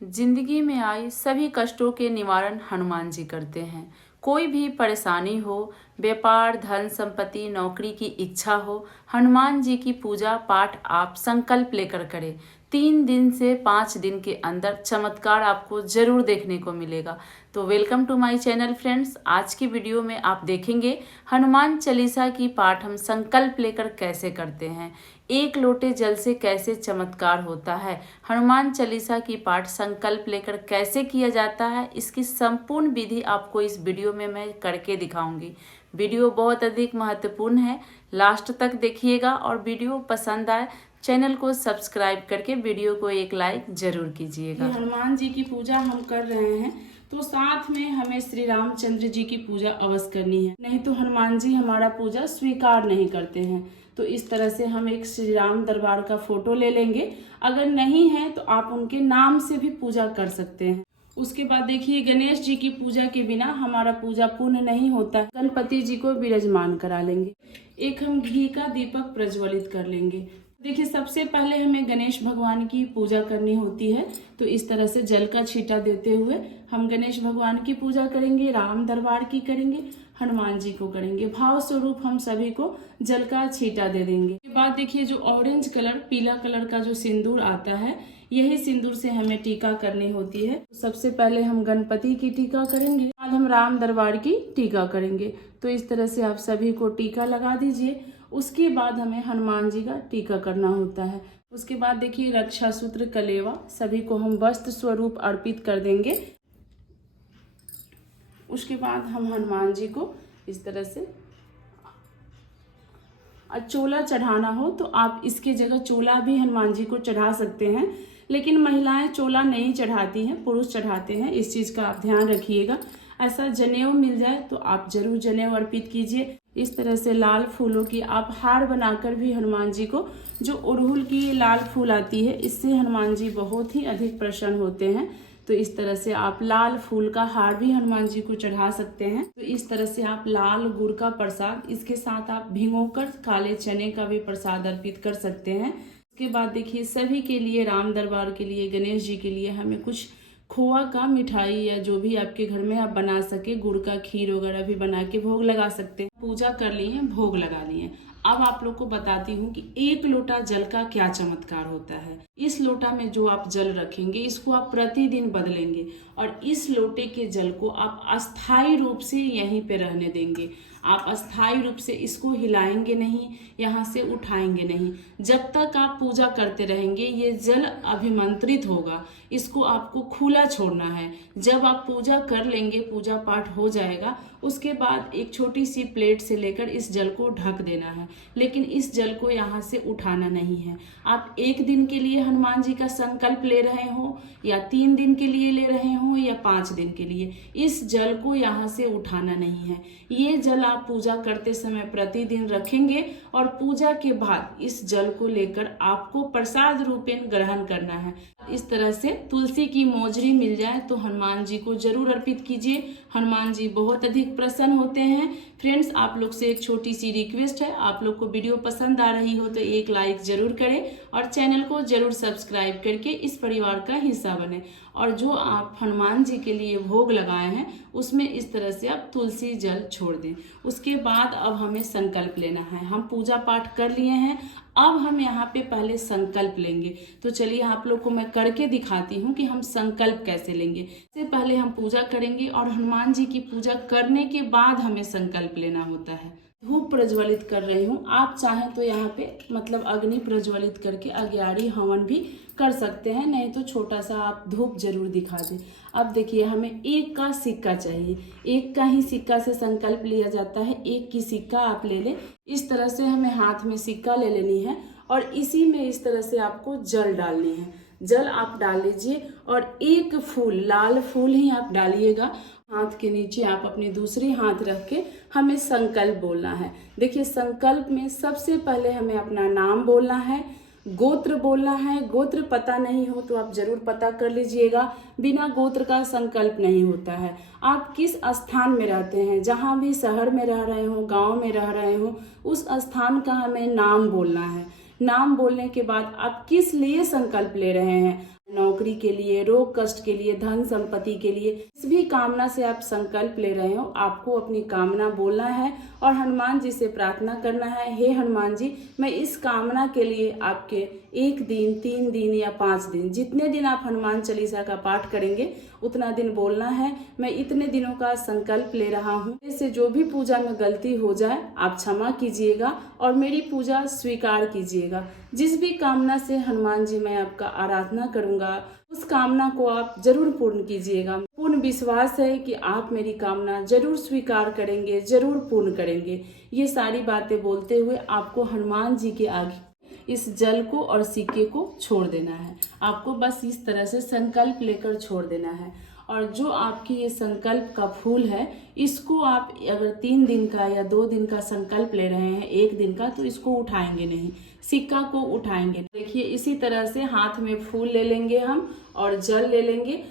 जिंदगी में आई सभी कष्टों के निवारण हनुमान जी करते हैं। कोई भी परेशानी हो, व्यापार, धन संपत्ति, नौकरी की इच्छा हो, हनुमान जी की पूजा पाठ आप संकल्प लेकर करें। 3 दिन से 5 दिन के अंदर चमत्कार आपको जरूर देखने को मिलेगा। तो welcome to my channel friends. आज की वीडियो में आप देखेंगे हनुमान चालीसा की पाठ हम संकल्प लेकर कैसे करते हैं, 1 लोटे जल से कैसे चमत्कार होता है, हनुमान चालीसा की पाठ संकल्प लेकर कैसे किया जाता है, इसकी संपूर्ण विधि आपको इस वीडियो में मैं करके दिखाऊंगी। वीडियो बहुत अधिक महत्वपूर्ण है, लास्ट तक देखिएगा और वीडियो पसंद आए चैनल को सब्सक्राइब करके वीडियो को एक लाइक जरूर कीजिएगा। हनुमान जी की पूजा हम कर रहे हैं तो साथ में हमें श्री रामचंद्र जी की पूजा अवश्य करनी है, नहीं तो हनुमान जी हमारा पूजा स्वीकार नहीं करते हैं। तो इस तरह से हम एक श्री राम दरबार का फोटो ले लेंगे। अगर नहीं है तो आप उनके नाम से भी पूजा कर सकते हैं। उसके बाद देखिए, गणेश जी की पूजा के बिना हमारा पूजा पूर्ण नहीं होता। गणपति जी को विराजमान करा लेंगे। एक हम घी का दीपक प्रज्वलित कर लेंगे। देखिए, सबसे पहले हमें गणेश भगवान की पूजा करनी होती है, तो इस तरह से जल का छींटा देते हुए हम गणेश भगवान की पूजा करेंगे, राम दरबार की करेंगे, हनुमान जी को करेंगे। भाव स्वरूप हम सभी को जल का छींटा दे देंगे। के बाद देखिए, जो ऑरेंज कलर, पीला कलर का जो सिंदूर आता है, यही सिंदूर से हमें टीका करनी होती है। सबसे पहले हम गणपति की टीका करेंगे, बाद हम राम दरबार की टीका करेंगे। तो इस तरह से आप सभी को टीका लगा दीजिए। उसके बाद हमें हनुमान जी का टीका करना होता है। उसके बाद देखिए, रक्षा सूत्र, कलेवा सभी को हम वस्त्र स्वरूप अर्पित कर देंगे। उसके बाद हम हनुमान जी को इस तरह से चोला चढ़ाना हो तो आप इसके जगह चोला भी हनुमान जी को चढ़ा सकते हैं, लेकिन महिलाएं चोला नहीं चढ़ाती हैं, पुरुष चढ़ाते हैं। इस चीज़ का आप ध्यान रखिएगा। ऐसा जनेऊ मिल जाए तो आप जरूर जनेऊ अर्पित कीजिए। इस तरह से लाल फूलों की आप हार बनाकर भी हनुमान जी को, जो अड़हुल की लाल फूल आती है, इससे हनुमान जी बहुत ही अधिक प्रसन्न होते हैं। तो इस तरह से आप लाल फूल का हार भी हनुमान जी को चढ़ा सकते हैं। तो इस तरह से आप लाल गुड़ का प्रसाद, इसके साथ आप भिगोकर काले चने का भी प्रसाद अर्पित कर सकते हैं। उसके बाद देखिए, सभी के लिए, राम दरबार के लिए, गणेश जी के लिए हमें कुछ खोआ का मिठाई या जो भी आपके घर में आप बना सके, गुड़ का खीर वगैरह भी बना के भोग लगा सकते हैं। पूजा कर ली है, भोग लगा लिए। अब आप लोग को बताती हूँ कि 1 लोटा जल का क्या चमत्कार होता है। इस लोटा में जो आप जल रखेंगे, इसको आप प्रतिदिन बदलेंगे और इस लोटे के जल को आप अस्थायी रूप से यहीं पे रहने देंगे। आप अस्थायी रूप से इसको हिलाएंगे नहीं, यहाँ से उठाएंगे नहीं। जब तक आप पूजा करते रहेंगे ये जल अभिमंत्रित होगा, इसको आपको खुला छोड़ना है। जब आप पूजा कर लेंगे, पूजा पाठ हो जाएगा, उसके बाद एक छोटी सी प्लेट से लेकर इस जल को ढक देना है, लेकिन इस जल को यहाँ से उठाना नहीं है। आप 1 दिन के लिए हनुमान जी का संकल्प ले रहे हो या 3 दिन के लिए ले रहे हो या 5 दिन के लिए, इस जल को यहाँ से उठाना नहीं है। ये जल आप पूजा करते समय प्रतिदिन रखेंगे और पूजा के बाद इस जल को लेकर आपको प्रसाद रूपेण ग्रहण करना है। इस तरह से तुलसी की मोजरी मिल जाए तो हनुमान जी को जरूर अर्पित कीजिए। हनुमान जी बहुत अधिक प्रसन्न होते हैं। फ्रेंड्स, आप लोग से एक छोटी सी रिक्वेस्ट है, आप लोग को वीडियो पसंद आ रही हो तो एक लाइक जरूर करें और चैनल को जरूर सब्सक्राइब करके इस परिवार का हिस्सा बने। और जो आप हनुमान जी के लिए भोग लगाए हैं उसमें इस तरह से आप तुलसी जल छोड़ दें। उसके बाद अब हमें संकल्प लेना है। हम पूजा पाठ कर लिए हैं, अब हम यहाँ पे पहले संकल्प लेंगे। तो चलिए आप लोग को मैं करके दिखाती हूँ कि हम संकल्प कैसे लेंगे। इससे पहले हम पूजा करेंगे और हनुमान जी की पूजा करने के बाद हमें संकल्प लेना होता है। धूप प्रज्वलित कर रही हूँ, आप चाहें तो यहाँ पे मतलब अग्नि प्रज्वलित करके अग्यारी हवन भी कर सकते हैं, नहीं तो छोटा सा आप धूप जरूर दिखा दें। अब देखिए, हमें 1 का सिक्का चाहिए। 1 का ही सिक्का से संकल्प लिया जाता है। 1 की सिक्का आप ले लें। इस तरह से हमें हाथ में सिक्का ले लेनी है और इसी में इस तरह से आपको जल डालनी है। जल आप डाल लीजिए और 1 फूल, लाल फूल ही आप डालिएगा। हाथ के नीचे आप अपनी दूसरी हाथ रख के हमें संकल्प बोलना है। देखिए, संकल्प में सबसे पहले हमें अपना नाम बोलना है, गोत्र बोलना है। गोत्र पता नहीं हो तो आप जरूर पता कर लीजिएगा, बिना गोत्र का संकल्प नहीं होता है। आप किस स्थान में रहते हैं, जहाँ भी शहर में रह रहे हो, गांव में रह रहे हो, उस स्थान का हमें नाम बोलना है। नाम बोलने के बाद आप किस लिए संकल्प ले रहे हैं, नौकरी के लिए, रोग कष्ट के लिए, धन संपत्ति के लिए, इस भी कामना से आप संकल्प ले रहे हो, आपको अपनी कामना बोलना है और हनुमान जी से प्रार्थना करना है, हे हनुमान जी, मैं इस कामना के लिए आपके 1 दिन, 3 दिन या 5 दिन, जितने दिन आप हनुमान चालीसा का पाठ करेंगे उतना दिन बोलना है। मैं इतने दिनों का संकल्प ले रहा हूँ, इससे जो भी पूजा में गलती हो जाए आप क्षमा कीजिएगा और मेरी पूजा स्वीकार कीजिएगा। जिस भी कामना से हनुमान जी मैं आपका आराधना करूँगा उस कामना को आप जरूर पूर्ण कीजिएगा। पूर्ण विश्वास है कि आप मेरी कामना जरूर स्वीकार करेंगे, जरूर पूर्ण करेंगे। ये सारी बातें बोलते हुए आपको हनुमान जी के आगे इस जल को और सिक्के को छोड़ देना है। आपको बस इस तरह से संकल्प लेकर छोड़ देना है। और जो आपकी ये संकल्प का फूल है, इसको आप अगर 3 दिन का या 2 दिन का संकल्प ले रहे हैं, 1 दिन का, तो इसको उठाएंगे नहीं, सिक्का को उठाएंगे। देखिए इसी तरह से हाथ में फूल ले लेंगे हम और जल ले लेंगे।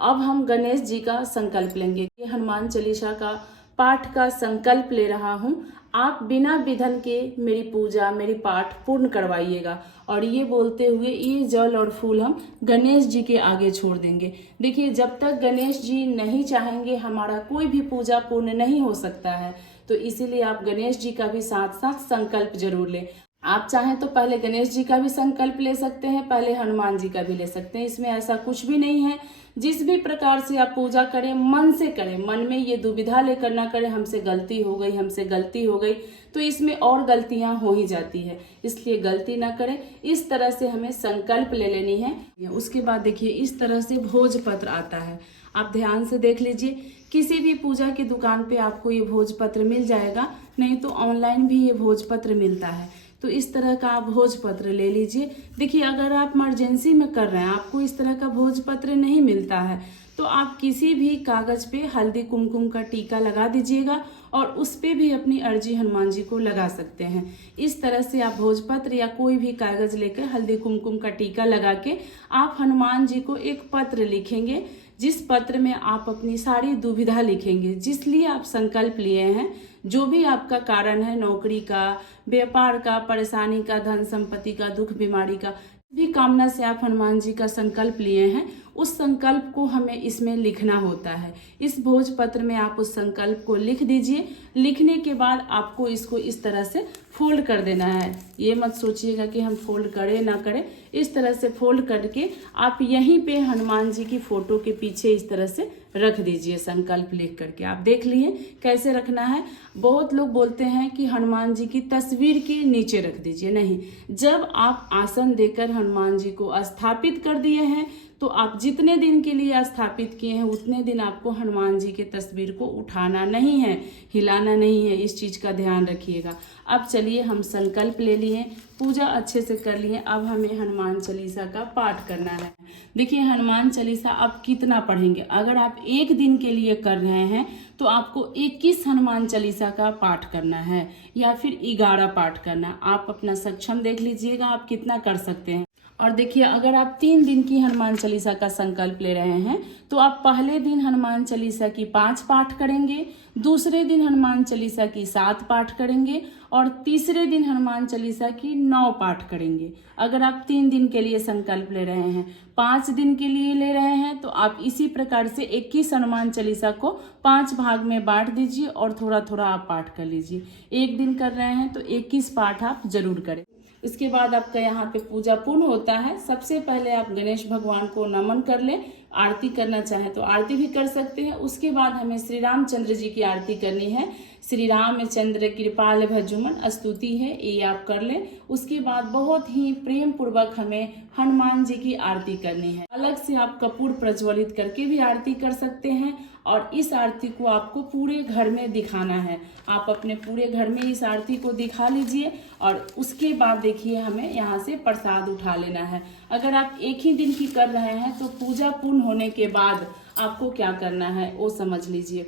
अब हम गणेश जी का संकल्प लेंगे। ये हनुमान चालीसा का पाठ का संकल्प ले रहा हूँ, आप बिना विघ्न के मेरी पूजा, मेरी पाठ पूर्ण करवाइएगा। और ये बोलते हुए ये जल और फूल हम गणेश जी के आगे छोड़ देंगे। देखिए जब तक गणेश जी नहीं चाहेंगे हमारा कोई भी पूजा पूर्ण नहीं हो सकता है, तो इसीलिए आप गणेश जी का भी साथ साथ संकल्प जरूर लें। आप चाहें तो पहले गणेश जी का भी संकल्प ले सकते हैं, पहले हनुमान जी का भी ले सकते हैं, इसमें ऐसा कुछ भी नहीं है। जिस भी प्रकार से आप पूजा करें मन से करें, मन में ये दुविधा लेकर ना करें हमसे गलती हो गई, हमसे गलती हो गई, तो इसमें और गलतियां हो ही जाती है, इसलिए गलती ना करें। इस तरह से हमें संकल्प ले लेनी है। उसके बाद देखिए इस तरह से भोजपत्र आता है, आप ध्यान से देख लीजिए। किसी भी पूजा की दुकान पे आपको ये भोजपत्र मिल जाएगा, नहीं तो ऑनलाइन भी ये भोजपत्र मिलता है। तो इस तरह का आप भोजपत्र ले लीजिए। देखिए अगर आप इमरजेंसी में कर रहे हैं, आपको इस तरह का भोजपत्र नहीं मिलता है, तो आप किसी भी कागज पे हल्दी कुमकुम का टीका लगा दीजिएगा और उस पे भी अपनी अर्जी हनुमान जी को लगा सकते हैं। इस तरह से आप भोजपत्र या कोई भी कागज लेकर हल्दी कुमकुम का टीका लगा के आप हनुमान जी को एक पत्र लिखेंगे, जिस पत्र में आप अपनी सारी दुविधा लिखेंगे, जिस लिए आप संकल्प लिए हैं, जो भी आपका कारण है, नौकरी का, व्यापार का, परेशानी का, धन संपत्ति का, दुख बीमारी का, भी कामना से आप हनुमान जी का संकल्प लिए हैं, उस संकल्प को हमें इसमें लिखना होता है। इस भोजपत्र में आप उस संकल्प को लिख दीजिए। लिखने के बाद आपको इसको इस तरह से फोल्ड कर देना है। ये मत सोचिएगा कि हम फोल्ड करें ना करें, इस तरह से फोल्ड करके आप यहीं पे हनुमान जी की फोटो के पीछे इस तरह से रख दीजिए संकल्प लिख करके। आप देख लिए कैसे रखना है। बहुत लोग बोलते हैं कि हनुमान जी की तस्वीर के नीचे रख दीजिए, नहीं, जब आप आसन देकर हनुमान जी को स्थापित कर दिए हैं तो आप जितने दिन के लिए स्थापित किए हैं उतने दिन आपको हनुमान जी के तस्वीर को उठाना नहीं है, हिलाना नहीं है, इस चीज का ध्यान रखिएगा। अब चलिए हम संकल्प ले लिए, पूजा अच्छे से कर लिए, अब हमें हनुमान चालीसा का पाठ करना है। देखिए हनुमान चालीसा आप कितना पढ़ेंगे, अगर आप 1 दिन के लिए कर रहे हैं तो आपको 21 हनुमान चालीसा का पाठ करना है या फिर 11 पाठ करना। आप अपना सक्षम देख लीजिएगा आप कितना कर सकते हैं। और देखिए अगर आप 3 दिन की हनुमान चालीसा का संकल्प ले रहे हैं तो आप पहले दिन हनुमान चालीसा की 5 पाठ करेंगे, दूसरे दिन हनुमान चालीसा की 7 पाठ करेंगे और तीसरे दिन हनुमान चालीसा की 9 पाठ करेंगे। अगर आप 3 दिन के लिए संकल्प ले रहे हैं, 5 दिन के लिए ले रहे हैं तो आप इसी प्रकार से 21 हनुमान चालीसा को 5 भाग में बांट दीजिए और थोड़ा थोड़ा आप पाठ कर लीजिए। 1 दिन कर रहे हैं तो 21 पाठ आप जरूर करें। इसके बाद आपका यहाँ पे पूजा पूर्ण होता है। सबसे पहले आप गणेश भगवान को नमन कर लें, आरती करना चाहें तो आरती भी कर सकते हैं। उसके बाद हमें श्री रामचंद्र जी की आरती करनी है। श्री रामचंद्र कृपाल भजुमन स्तुति है, ये आप कर लें। उसके बाद बहुत ही प्रेम पूर्वक हमें हनुमान जी की आरती करनी है। अलग से आप कपूर प्रज्वलित करके भी आरती कर सकते हैं और इस आरती को आपको पूरे घर में दिखाना है। आप अपने पूरे घर में इस आरती को दिखा लीजिए और उसके बाद देखिए हमें यहाँ से प्रसाद उठा लेना है। अगर आप 1 ही दिन की कर रहे हैं तो पूजा पूर्ण होने के बाद आपको क्या करना है वो समझ लीजिए।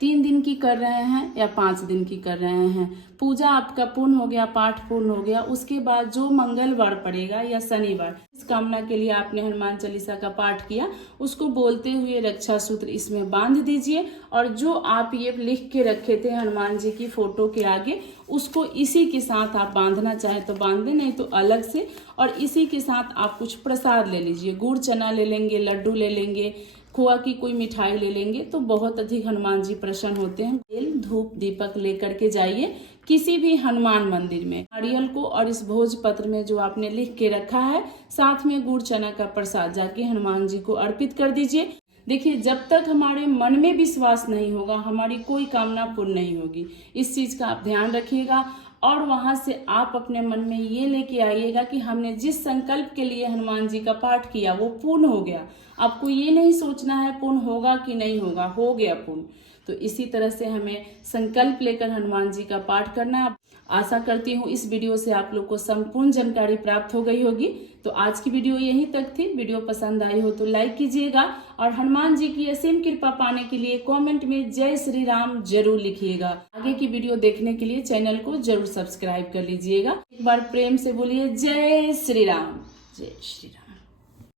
3 दिन की कर रहे हैं या 5 दिन की कर रहे हैं, पूजा आपका पूर्ण हो गया, पाठ पूर्ण हो गया। उसके बाद जो मंगलवार पड़ेगा या शनिवार, इस कामना के लिए आपने हनुमान चालीसा का पाठ किया, उसको बोलते हुए रक्षा सूत्र इसमें बांध दीजिए और जो आप ये लिख के रखे थे हनुमान जी की फोटो के आगे, उसको इसी के साथ आप बांधना चाहे तो बांध दें, नहीं तो अलग से। और इसी के साथ आप कुछ प्रसाद ले लीजिए, गुड़ चना ले लेंगे, लड्डू ले लेंगे, खोआ की कोई मिठाई ले लेंगे तो बहुत अधिक हनुमान जी प्रसन्न होते हैं। तेल धूप दीपक लेकर के जाइए किसी भी हनुमान मंदिर में। नारियल को और इस भोज पत्र में जो आपने लिख के रखा है, साथ में गुड़ चना का प्रसाद जाके हनुमान जी को अर्पित कर दीजिए। देखिए, जब तक हमारे मन में विश्वास नहीं होगा, हमारी कोई कामना पूर्ण नहीं होगी। इस चीज का आप ध्यान रखिएगा। और वहां से आप अपने मन में ये लेके आइएगा कि हमने जिस संकल्प के लिए हनुमान जी का पाठ किया वो पूर्ण हो गया। आपको ये नहीं सोचना है पूर्ण होगा कि नहीं होगा, हो गया पूर्ण। तो इसी तरह से हमें संकल्प लेकर हनुमान जी का पाठ करना। आशा करती हूँ इस वीडियो से आप लोग को संपूर्ण जानकारी प्राप्त हो गई होगी। तो आज की वीडियो यहीं तक थी। वीडियो पसंद आई हो तो लाइक कीजिएगा और हनुमान जी की असीम कृपा पाने के लिए कमेंट में जय श्री राम जरूर लिखिएगा। आगे की वीडियो देखने के लिए चैनल को जरूर सब्सक्राइब कर लीजिएगा। एक बार प्रेम से बोलिए जय श्री राम। जय श्री राम।